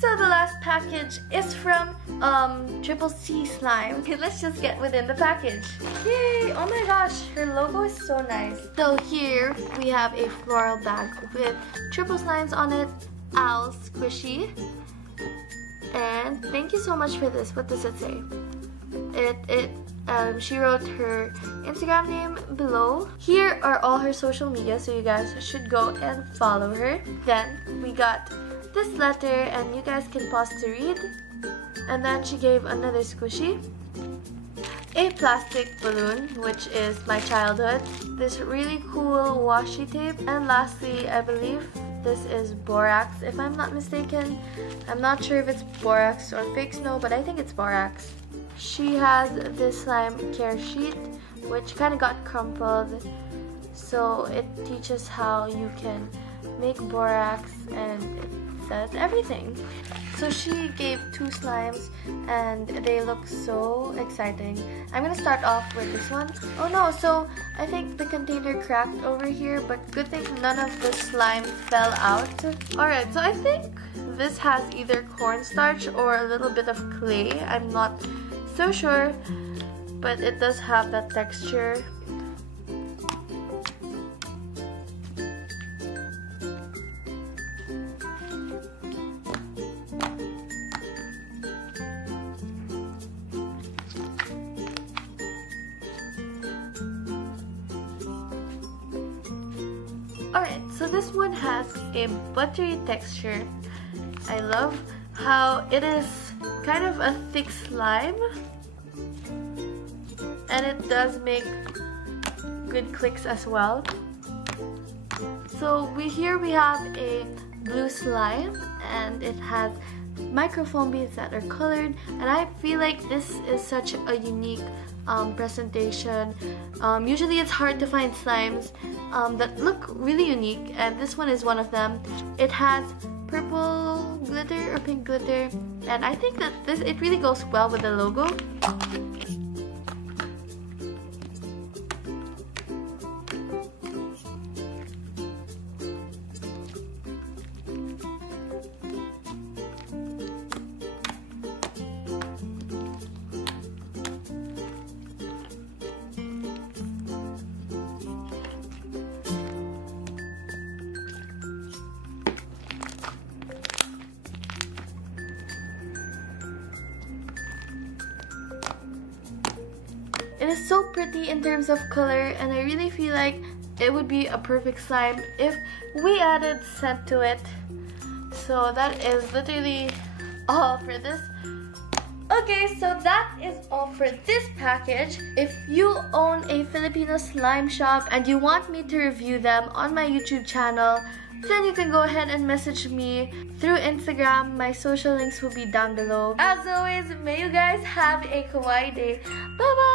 So the last package is from Triple C Slime. Okay, let's just get within the package. Yay! Oh my gosh, her logo is so nice. So here we have a floral bag with triple slimes on it. Owl Squishy. And thank you so much for this. What does it say? She wrote her Instagram name below. Here are all her social media, so you guys should go and follow her. Then we got this letter, and you guys can pause to read. And then she gave another squishy, a plastic balloon, which is my childhood, this really cool washi tape, and lastly, I believe this is borax, if I'm not mistaken. I'm not sure if it's borax or fake snow, but I think it's borax. She has this slime care sheet, which kind of got crumpled, so it teaches how you can make borax, and it says everything. So she gave 2 slimes, and they look so exciting. I'm gonna start off with this one. Oh no, so I think the container cracked over here, but good thing none of the slime fell out. Alright, so I think this has either cornstarch or a little bit of clay. I'm not so sure, but it does have that texture. Alright, so this one has a buttery texture. I love how it is kind of a thick slime, and it does make good clicks as well. So here we have a blue slime, and it has microfoam beads that are colored, and I feel like this is such a unique presentation. Usually it's hard to find slimes that look really unique, and this one is one of them. It has purple glitter or pink glitter, and I think that it really goes well with the logo. It is so pretty in terms of color, and I really feel like it would be a perfect slime if we added scent to it. So that is literally all for this. Okay, so that is all for this package. If you own a Filipino slime shop and you want me to review them on my YouTube channel, then you can go ahead and message me through Instagram. My social links will be down below. As always, may you guys have a kawaii day. Bye bye!